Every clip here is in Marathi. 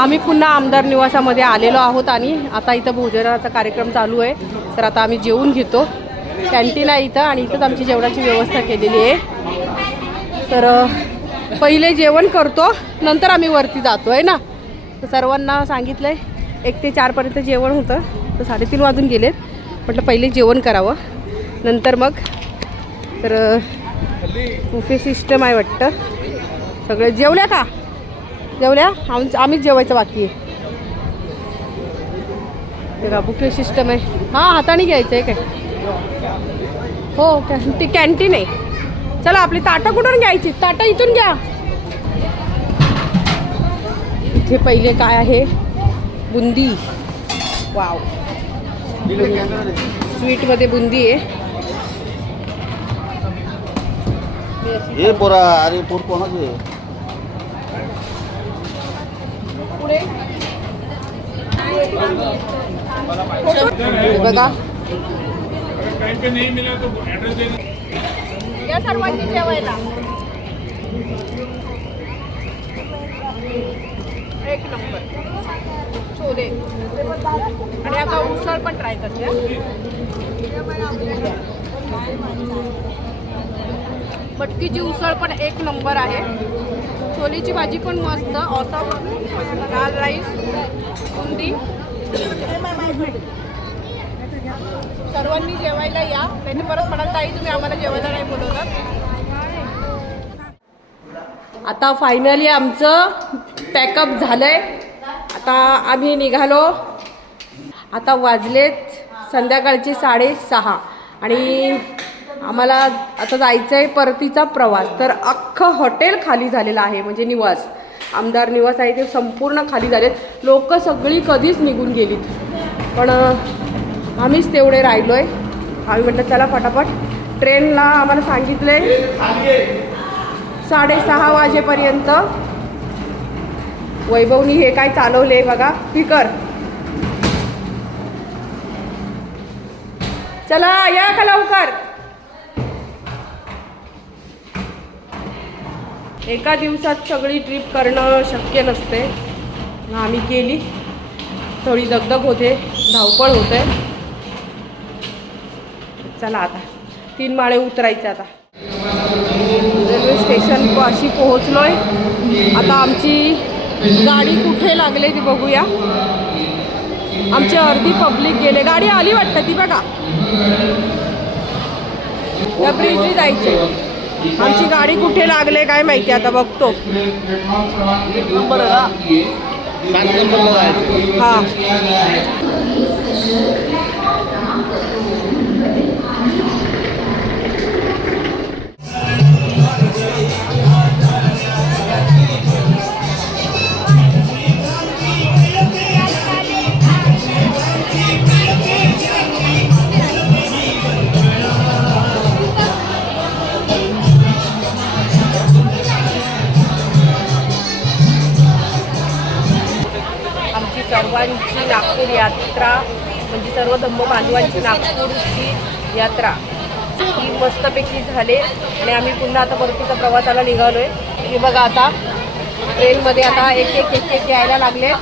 आम्ही पुन्हा आमदार निवासामध्ये आलेलो आहोत आणि आता इथं भोजनाचा कार्यक्रम चालू आहे. तर आता आम्ही जेवून घेतो. कॅन्टीन आहे इथं आणि इथंच आमची जेवणाची व्यवस्था केलेली आहे. तर पहिले जेवण करतो नंतर आम्ही वरती जातो आहे ना? तर सर्वांना सांगितलं आहे एक ते चारपर्यंत जेवण होतं. तर साडेतीन वाजून गेलेत. म्हटलं पहिले जेवण करावं. नंतर मग तर अ, बुफे सिस्टम आहे वाटतं. सगळं जेवल्या का? जेवल्या? आम्हीच जेवायचं बाकी आहे. बघा बुफे सिस्टम आहे. हां हाताने घ्यायचं आहे काय? हो ती कॅन्टीन आहे. चला आपली ताटं कुठून घ्यायची? ताटं इथून घ्या. इथे पहिले काय आहे? बुंदी. वाव. स्वीटमध्ये बुंदी आहे. हे पोरा अरे पोर कोणाचं बघा टाइम पे नहीं मिला या सर्वांनी जेवायला. एक नंबर. छोले. आणि आता उसळ पण ट्राय करते. मटकीची उसळ पण एक नंबर आहे. छोलेची भाजी पण मस्त ऑसम दाल राईस बुंदी. सर्वांनी जेवायला या. त्यांनी परत म्हणाल ताई तुम्ही आम्हाला जेवायला नाही बोलवलं. आता फायनली आमचं पॅकअप झालंय. आता आम्ही निघालो. आता वाजलेत संध्याकाळची साडेसहा. आणि आम्हाला आता जायचं आहे परतीचा प्रवास. तर अख्खं हॉटेल खाली झालेलं आहे म्हणजे निवास. आमदार निवास आहे ते संपूर्ण खाली झालेत. लोक सगळी कधीच निघून गेलीत. पण आम्हीच तेवढे राहिलो आहे आम्ही म्हटलं चला फटाफट. ट्रेनला आम्हाला सांगितलं आहे साडेसहा वाजेपर्यंत. वैभवनी हे काय चालवले बघा स्पीकर चला या का लवकर? एका दिवसात सगळी ट्रिप करणं शक्य नसते. मग आम्ही केली. थोडी दगदग होते धावपळ होते. चला आता. तीन माळे उतरायचे आता. रेल्वे स्टेशन पाशी पोहोचलोय. आता आमची गाडी कुठे लागले ती बघूया. आमची अर्धी पब्लिक गेले. गाडी आली वाटतं ती बघा. या ब्रिजनी जायची आमची गाडी कुठे लागले काय माहिती आता बघतो. हा. सर्वांची नागपूर यात्रा म्हणजे सर्व धम्म बांधवांची नागपूरची यात्रा ही मस्तपैकी झाले आणि आम्ही पुन्हा आता परतीचा प्रवासाला निघालोय. हे बघा आता ट्रेनमध्ये आता एक एक एक एक यायला लागले.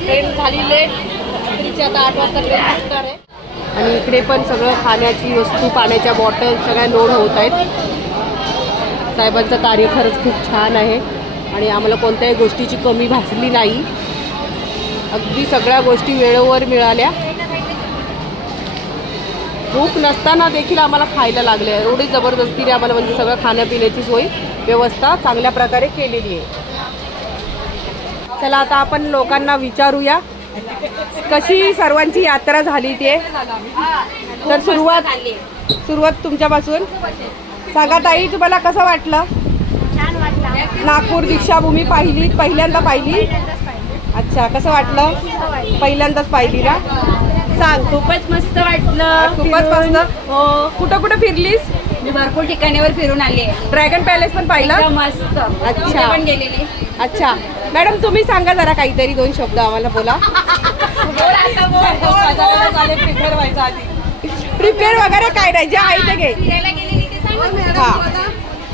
ट्रेन झाली लेट रात्रीची आता आठ वाजता ट्रेन सुटणार आहे. आणि इकडे पण सगळं खाण्याची वस्तू पाण्याच्या बॉटल सगळ्या लोड होत आहेत. साहेबांचं कार्य खरंच खूप छान आहे. आणि आम्हाला कोणत्याही गोष्टीची कमी भासली नाही. अगदी सगळ्या गोष्टी वेळेवर मिळाल्या. भूक नसताना देखील आम्हाला खायला लागले. एवढी जबरदस्तीने आम्हाला म्हणजे सगळं खाण्यापिण्याची सोय व्यवस्था चांगल्या प्रकारे केलेली आहे. चला आता आपण लोकांना विचारूया. कशी सर्वांची यात्रा झाली ते? तर सुरुवात सुरुवात तुमच्यापासून. सांगा ताई तुम्हाला कसं वाटलं. नागपूर दीक्षाभूमी पाहिली पहिल्यांदा पाहिली? अच्छा कसं वाटलं? पहिल्यांदाच पाहिली ना सांग. खूपच मस्त वाटलं खूपच. मस्त. हो. कुठं कुठं फिरलीस? मी भरपूर ठिकाणीवर फिरून आली आहे. ड्रॅगन पॅलेस पण पाहिलं? एकदम मस्त. अच्छा. पण गेलेली. अच्छा. मॅडम तुम्ही सांगा जरा काहीतरी दोन शब्द आम्हाला बोला. प्रिपेअर व्हायचं आधी. प्रिपेअर वगैरे काय नाही. जे आहे ते घे. फिरायला गेलेली ते सांग हा.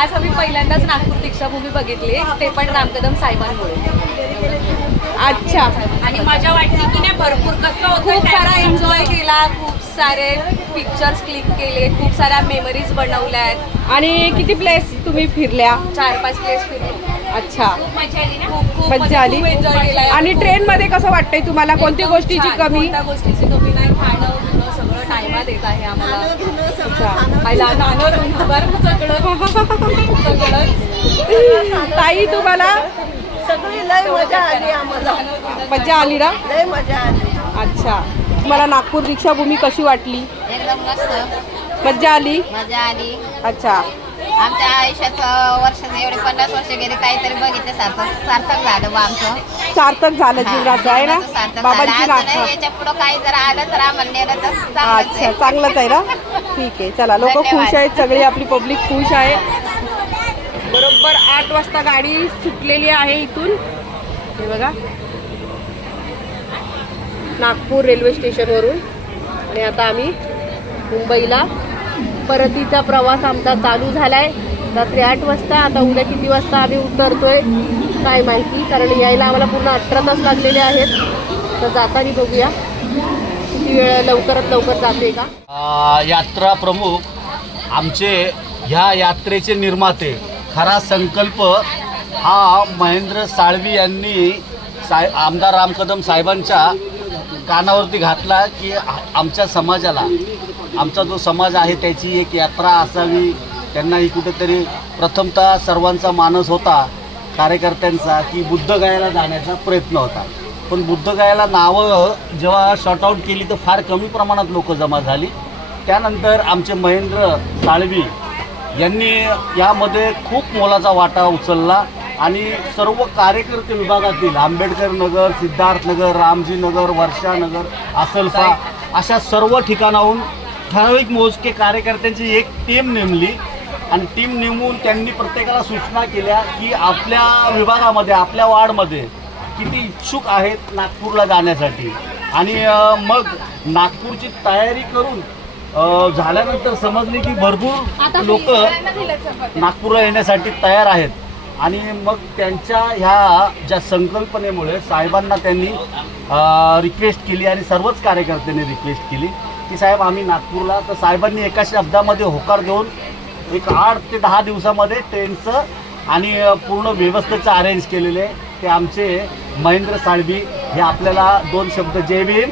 आज आम्ही पहिल्यांदाच नागपूर दीक्षाभूमी बघितली. ते पण रामकदम साहेबांमुळे. अच्छा. आणि मजा वाटली की नाही भरपूर कसं खूप सारा एन्जॉय केला खूप सारे पिक्चर्स क्लिक केले खूप साऱ्या मेमरीज बनवल्या आहेत. आणि किती प्लेस तुम्ही फिरल्या? चार पाच प्लेस फिरले. अच्छा. मजा आली ना? खूप खूप मज्जा आली. एन्जॉय केला. आणि ट्रेन मध्ये कसं वाटतंय तुम्हाला? कोणती एकदम गोष्टीची छान. कमी? कोणत्या गोष्टीची कमी नाही? खाणं पिणं सगळं टायमात येत आहे आम्हाला. अच्छा. पहिला नाणं धुणं बरं सगळं सगळं ताई तुम्हाला सगळी लय मजा आली आम्हाला. मज्जा आली ना? लय मजा आली. अच्छा. तुम्हाला नागपूर दीक्षाभूमी कशी वाटली? एकदम मस्त. मज्जा आली? मजा आली. अच्छा. आमच्या आयुष्याचं वर्ष एवढे पन्नास वर्ष गेले काहीतरी बघितलं सार्थक सार्थक झालं बा आमचं. सार्थक झालं जीवनाचं आहे ना? सार्थक झालं. बाबांची असं नाही, याच्या पुढं काही जर आलं तर आम्हाला नेलं तर चांगलंच अच्छा आहे. चांगलंच आहे ना? ठीक आहे चला लोक धन्यवाद. खुश आहेत सगळी आपली पब्लिक खुश आहे. बरोबर आठ वाजता गाडी सुटलेली आहे इथून. हे बघा. नागपूर रेल्वे स्टेशनवरून. आणि आता आम्ही मुंबईला. परतीचा प्रवास आमचा चालू झाला आहे रात्री आठ वाजता आता उद्या किती वाजता आम्ही उतरतोय काय माहिती. कारण यायला आम्हाला पूर्ण अठरा तास लागलेले आहेत. तर जाताना बघूया. किती वेळ लवकरात लवकर जाते का? यात्रा प्रमुख आमचे ह्या यात्रेचे निर्माते खरा संकल्प हा महेंद्र साळवी यांनी साय आमदार राम कदम साहेबांच्या कानावरती घातला की आमच्या समाजाला आमचा जो समाज आहे त्याची एक यात्रा असावी. त्यांनाही कुठेतरी प्रथमतः सर्वांचा मानस होता कार्यकर्त्यांचा की बुद्धगयाला जाण्याचा प्रयत्न होता. पण बुद्धगयाला नावं जेव्हा शॉर्ट आऊट केली तर फार कमी प्रमाणात लोक जमा झाली. त्यानंतर आमचे महेंद्र साळवी यांनी यामध्ये खूप मोलाचा वाटा उचलला आणि सर्व कार्यकर्ते विभागातील आंबेडकर नगर सिद्धार्थनगर रामजीनगर वर्षानगर असलफा अशा सर्व ठिकाणाहून ठराविक मोजके कार्यकर्त्यांची एक टीम नेमली. आणि टीम नेमून त्यांनी प्रत्येकाला सूचना केल्या की आपल्या विभागामध्ये आपल्या वार्डमध्ये किती इच्छुक आहेत नागपूरला जाण्यासाठी. आणि मग नागपूरची तयारी करून झाल्यानंतर समजले की भरपूर लोक नागपूरला येण्यासाठी तयार आहेत. आणि मग त्यांच्या ह्या ज्या संकल्पनेमुळे साहेबांना त्यांनी रिक्वेस्ट केली आणि सर्वच कार्यकर्त्यांनी रिक्वेस्ट केली. की साहेब आम्ही नागपूरला तर साहेबांनी एका शब्दामध्ये होकार देऊन एक आठ ते दहा दिवसामध्ये ट्रेनचं आणि पूर्ण व्यवस्थेचं अरेंज केलेले ते आमचे महेंद्र साळवी हे आपल्याला दोन शब्द जय भीम.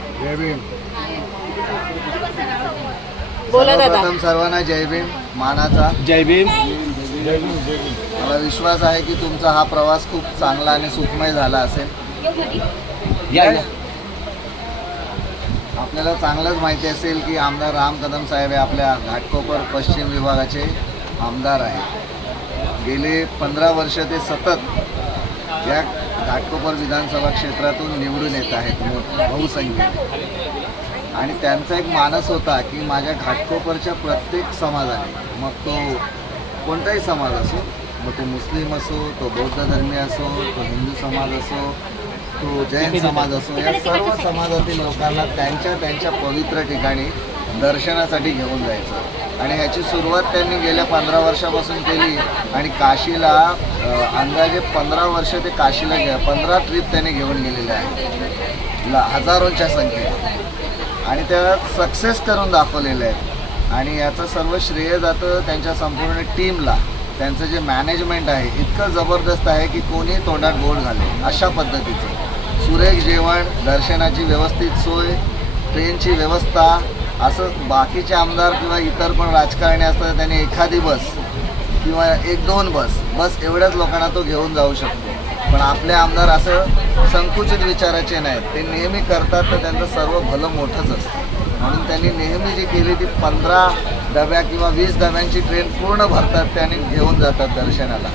बोला दादा. सर्वप्रथम सर्वांना जय भीम. मानाचा. जय भीम. मला विश्वास आहे की तुमचा हा प्रवास खूप चांगला आणि सुखमय झाला असेल. या या. आपल्याला चांगलंच माहिती असेल की आमदार राम कदम साहेब हे आपल्या घाटकोपर पश्चिम विभागाचे आमदार आहेत. गेले पंधरा वर्ष ते सतत या घाटकोपर विधानसभा क्षेत्रातून निवडून येत आहेत बहुसंख्येने. आणि त्यांचा एक मानस होता की माझ्या घाटकोपरच्या प्रत्येक समाजाने मग तो कोणताही समाज असो मग तो मुस्लिम असो तो बौद्ध धर्मीय असो तो हिंदू समाज असो तो जैन समाज असो या सर्व समाजातील लोकांना त्यांच्या त्यांच्या पवित्र ठिकाणी दर्शनासाठी घेऊन जायचं. आणि ह्याची सुरुवात त्यांनी गेल्या पंधरा वर्षापासून केली आणि काशीला अंदाजे पंधरा वर्ष ते काशीला पंधरा ट्रिप त्यांनी घेऊन गेलेले आहेत. ला हजारोंच्या संख्येत. आणि त्या सक्सेस करून दाखवलेले आहेत. आणि याचं सर्व श्रेय जातं त्यांच्या संपूर्ण टीमला त्यांचं जे मॅनेजमेंट आहे इतकं जबरदस्त आहे की कोणी तोंडात गोड घाले. अशा पद्धतीचं. सुरेख जेवण दर्शनाची व्यवस्थित सोय ट्रेनची व्यवस्था असं बाकीचे आमदार किंवा इतर पण राजकारणी असतात त्यांनी एखादी बस किंवा एक दोन बस बस एवढ्याच लोकांना तो घेऊन जाऊ शकतो. पण आपले आमदार असं संकुचित विचाराचे नाहीत. ते नेहमी करतात तर त्यांचं सर्व भलं मोठंच असतं. म्हणून त्यांनी नेहमी जी केली ती पंधरा डब्या किंवा वीस डब्यांची ट्रेन पूर्ण भरतात ते आणि घेऊन जातात दर्शनाला.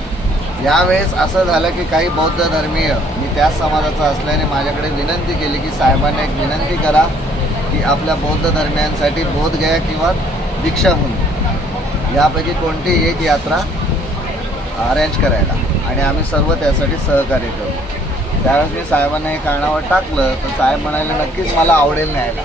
यावेळेस असं झालं की काही बौद्ध धर्मीय मी त्याच समाजाचा असल्याने माझ्याकडे विनंती केली की साहेबांना एक विनंती करा की आपल्या बौद्ध धर्मियांसाठी बोधगया किंवा दीक्षाभूमी यापैकी कोणती एक यात्रा अरेंज करायला. आणि आम्ही सर्व त्यासाठी सहकार्य करू. त्यावेळेस मी साहेबांना हे कारणावर टाकलं तर साहेब म्हणाले नक्कीच मला आवडेल न्यायला.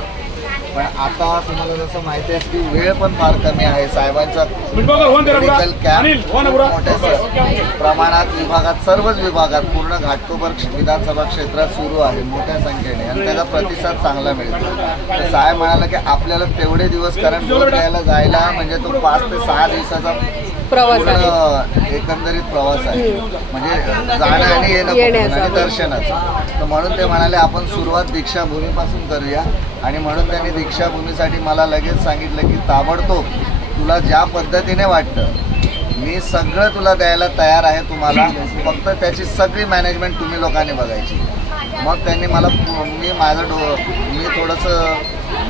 पण आता तुम्हाला जसं माहिती आहे की वेळ पण फार कमी आहे. साहेबांचा मिठवाकर हो ना जरा मेडिकल हो कॅम्प पुरा. मोठ्या प्रमाणात विभागात सर्वच विभागात पूर्ण घाटकोपर विधानसभा क्षेत्रात सुरू आहे मोठ्या संख्येने आणि त्याचा प्रतिसाद चांगला मिळतो. तर साहेब म्हणाला की आपल्याला तेवढे दिवस कारण बोट घ्यायला जायला म्हणजे तो पाच ते सहा दिवसाचा प्रवास एकंदरीत प्रवास आहे. म्हणजे जाणं आणि येणं. आणि दर्शनाचं. तर म्हणून ते म्हणाले आपण सुरुवात दीक्षाभूमीपासून करूया. आणि म्हणून त्यांनी दीक्षाभूमीसाठी मला लगेच सांगितलं की ताबडतोब तुला ज्या पद्धतीने वाटतं मी सगळं तुला द्यायला तयार आहे तुम्हाला. फक्त त्याची सगळी मॅनेजमेंट तुम्ही लोकांनी बघायची. मग त्यांनी मला मी माझं डो मी थोडंसं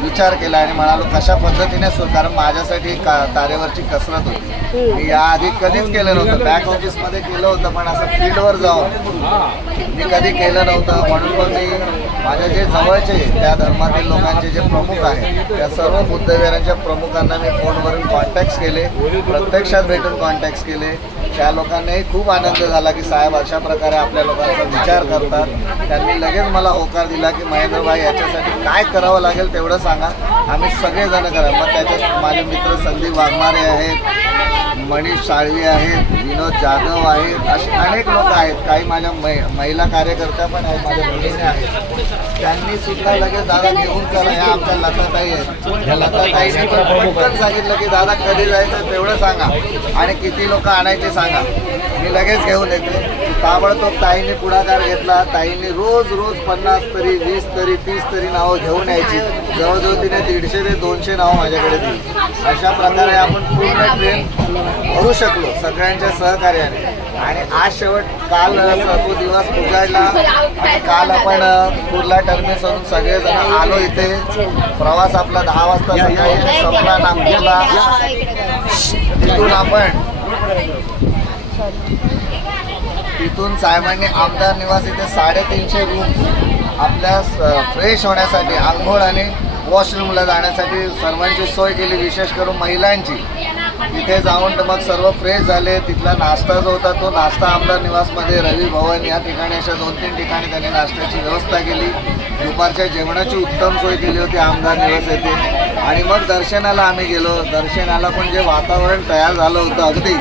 विचार केला आणि म्हणालो कशा पद्धतीने कारण माझ्यासाठी का तारेवरची कसरत होती. मी याआधी कधीच केलं नव्हतं. बॅक ऑफिसमध्ये केलं होतं पण असं फील्डवर जाऊन मी कधी केलं नव्हतं. म्हणून पण मी माझ्या जे जवळचे त्या धर्मातील लोकांचे जे प्रमुख आहेत त्या सर्व बुद्धविहारांच्या प्रमुखांना मी फोनवरून कॉन्टॅक्ट केले. प्रत्यक्षात भेटून कॉन्टॅक्ट केले. त्या लोकांनाही खूप आनंद झाला की साहेब अशा प्रकारे आपल्या लोकांचा विचार करतात. त्यांनी लगेच मला होकार दिला की महेंद्रभाई याच्यासाठी काय करावं लागेल तेवढं सांगा. आम्ही सगळेजण करा. मग त्याच्यात माझे मित्र संदीप वाघमारे आहेत मनीष साळवी आहेत विनोद जाधव आहेत असे अनेक लोक आहेत. काही माझ्या मै- महिला कार्यकर्त्या पण आहेत माझ्या बहिणी आहेत. त्यांनी सुद्धा लगेच दादा घेऊन चला ह्या आमच्या लताताई आहेत. या लताताईने पण पटकन सांगितलं की दादा कधी जायचं तेवढं सांगा आणि किती लोक आणायचे सांगा. मी लगेच घेऊन येते. ताबडतोब ताईने पुढाकार घेतला. ताईने रोज रोज पन्नास तरी वीस तरी तीस तरी नावं घेऊन यायची. जवळजवळ तिने दीडशे ते दोनशे नावं माझ्याकडे दिली. अशा प्रकारे आपण पूर्ण ट्रेन भरू शकलो सगळ्यांच्या सहकार्याने. आणि आज शेवट काल तो दिवस उजाडला. आणि काल आपण कुर्ला टर्मिनसवरून सगळेजण आलो इथे. प्रवास आपला दहा वाजता सकाळी संपला नागपूरला. तिथून आपण तिथून साहेबांनी आमदार निवास इथे साडेतीनशे रूम आपल्या फ्रेश होण्यासाठी आंघोळ आणि वॉशरूमला जाण्यासाठी सर्वांची सोय केली विशेष करून महिलांची. तिथे जाऊन मग सर्व फ्रेश झाले तिथला नाश्ता जो होता तो नाश्ता आमदार निवासमध्ये रवी भवन या ठिकाणी अशा दोन तीन ठिकाणी त्यांनी नाश्त्याची व्यवस्था केली. दुपारच्या जेवणाची उत्तम सोय केली होती आमदार निवास येथे. आणि मग दर्शनाला आम्ही गेलो. दर्शनाला पण जे वातावरण तयार झालं होतं अगदी.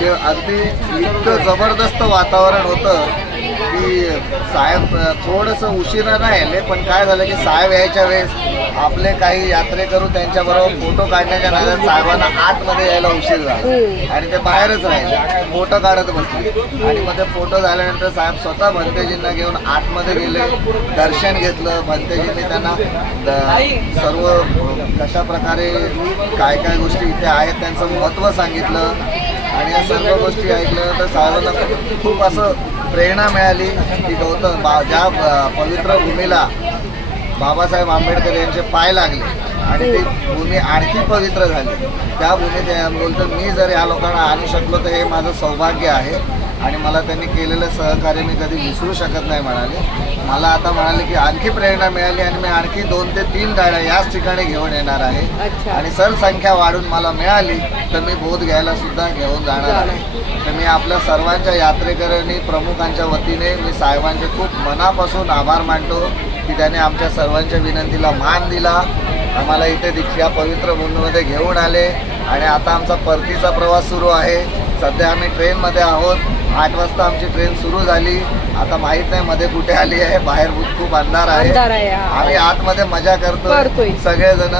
ते अगदी इतकं जबरदस्त वातावरण होतं की साहेब थोडंसं उशिरा नाही आले पण काय झालं की साहेब यायच्या वेळेस आपले काही यात्रेकरू त्यांच्याबरोबर फोटो काढण्याच्या नादात साहेबांना आतमध्ये यायला उशीर झाला. आणि ते बाहेरच राहिले फोटो काढत बसले. आणि मग ते फोटो झाल्यानंतर साहेब स्वतः भंतेजींना घेऊन आतमध्ये गेले दर्शन घेतलं. भंतेजींनी त्यांना सर्व कशा प्रकारे काय काय गोष्टी इथे आहेत त्यांचं महत्त्व सांगितलं. आणि या सर्व गोष्टी ऐकलं तर साहेबांना खूप- खूप असं प्रेरणा मिळाली की गौतम बा ज्या पवित्र भूमीला बाबासाहेब आंबेडकर यांचे पाय लागले आणि ती भूमी आणखी पवित्र झाली. त्या भूमीत बोलतो मी जर या लोकांना आणू शकलो तर हे माझं सौभाग्य आहे. आणि मला त्यांनी केलेलं सहकार्य मी कधी विसरू शकत नाही म्हणाले. मला आता म्हणाले की आणखी प्रेरणा मिळाली आणि मी आणखी दोन ते तीन गाड्या याच ठिकाणी घेऊन येणार आहे. आणि सरसंख्या वाढून मला मिळाली तर मी बोध घ्यायला सुद्धा घेऊन जाणार आहे. तर मी आपल्या सर्वांच्या यात्रेकरांनी प्रमुखांच्या वतीने मी साहेबांचे खूप मनापासून आभार मानतो की त्याने आमच्या सर्वांच्या विनंतीला मान दिला. आम्हाला इथे दीक्षा पवित्र भूमीमध्ये घेऊन आले आणि आता आमचा परतीचा प्रवास सुरू आहे. सध्या आम्ही ट्रेनमध्ये आहोत. आठ वाजता आमची ट्रेन सुरू झाली आता माहीत नाही मध्ये कुठे आली आहे बाहेर खूप अंधार अंधार आहे आहे, हा. आम्ही आतमध्ये मजा. करतोय सगळेजण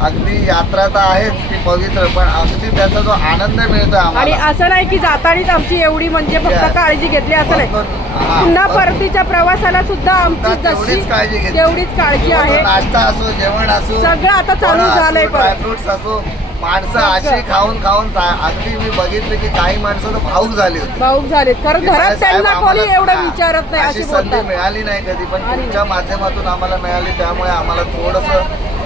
अगदी यात्रा तर आहेच ती पवित्र पण अगदी त्याचा जो आनंद मिळतो आणि आम्हाला असं नाही की जातानीच आमची एवढी म्हणजे फक्त Yeah. काळजी घेतली असं नाही हा, पुन्हा बरोबर. परतीच्या प्रवासाला सुद्धा आमची जशी तेवढीच काळजी घेतली. तेवढीच काळजी तो आहे नाश्ता असो जेवण असो सगळं आता चालू झालंय परत. ड्रायफ्रुट्स असो माणसं अशी खाऊन खाऊन चा- अगदी मी बघितलं की काही माणसं तर भाऊक झाली होती. भाऊक झालेत कारण की घरात साहेब त्यांना कोणी आम्हाला- एवढं विचारत नाही अशी अशी संधी बोलतात. मिळाली नाही कधी पण आणि- तुमच्या माध्यमातून आम्हाला मिळाली त्यामुळे आम्हाला थोडस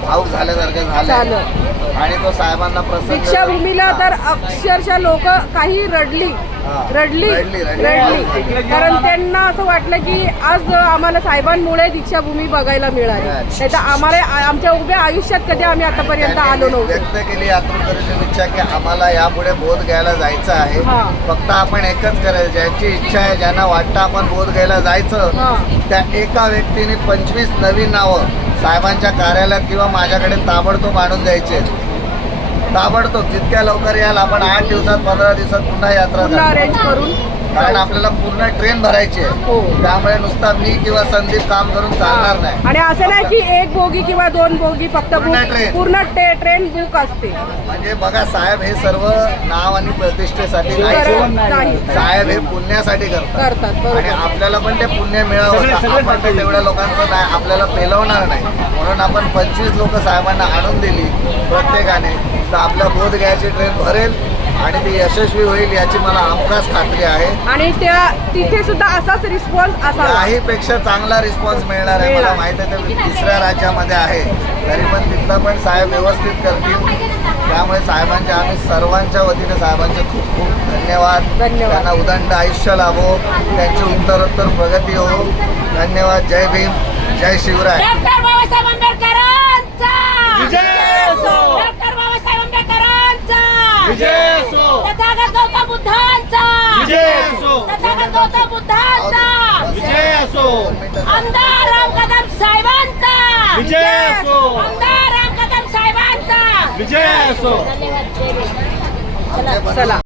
भाऊक झाल्यासारखं झालं झालं. आणि तो साहेबांना प्रसन्न दीक्षाभूमीला. तर अक्षरशः लोक काही रडली हा. रडली रडली, रडली. रडली कारण त्यांना असं वाटलं की आज आम्हाला साहेबांमुळे दीक्षाभूमी बघायला मिळाली Yes. नाही तर आम्हाला आमच्या उभ्या आयुष्यात कधी आम्ही आतापर्यंत आलो त्यांनी नव्हतो व्यक्त केली इच्छा की आम्हाला यापुढे बोध घ्यायला जायचं आहे हा. फक्त आपण एकच करायचं ज्याची इच्छा आहे ज्यांना वाटतं आपण बोध घ्यायला जायचं हा. त्या एका व्यक्तीने पंचवीस नवीन नावं साहेबांच्या कार्यालयात किंवा माझ्याकडे ताबडतोब आणून द्यायचे. ताबडतोब जितक्या लवकर याल आपण आठ दिवसात पंधरा दिवसात पुन्हा यात्रा करून कारण आपल्याला पूर्ण ट्रेन भरायची आहे. हो. त्यामुळे नुसता मी किंवा संदीप काम करून चालणार नाही. आणि असं नाही की एक बोगी किंवा दोन बोगी फक्त पूर्ण book- train. पूर्ण टे- ट्रेन बुक असते. म्हणजे बघा साहेब हे सर्व नाव आणि प्रतिष्ठेसाठी करत नाही. नाही साहेब हे पुण्यासाठी करतात. करतात आणि बरोबर आपल्याला पण ते पुण्य मिळावं. आपण ते तेवढ्या लोकांचं नाही आपल्याला पेलवणार नाही. म्हणून आपण पंचवीस लोक साहेबांना आणून दिली प्रत्येकाने. तर आपला बोध घ्यायची ट्रेन भरेल. आणि ती यशस्वी होईल याची मला हमखास खात्री आहे. आणि त्या तिथे सुद्धा असाच रिस्पॉन्स असावा. काहीपेक्षा चांगला रिस्पॉन्स मिळणार आहे मला. माहिती आहे ते दुसऱ्या राज्यामध्ये आहे. तरी पण तिथला पण साहेब व्यवस्थित करतील. त्यामुळे साहेबांच्या आम्ही सर्वांच्या वतीने साहेबांचे खूप खूप धन्यवाद. धन्यवाद. त्यांना उदंड आयुष्य लाभो. त्यांची उत्तरोत्तर प्रगती हो. धन्यवाद. जय भीम. जय शिवराय. डॉक्टर बाबासाहेब आंबेडकरांचा! तथागत गौतम बुद्धांचा. तथागत गौतम बुद्धांचा. आमदार राम कदम साहेबांचा. आमदार राम कदम साहेबांचा. चला.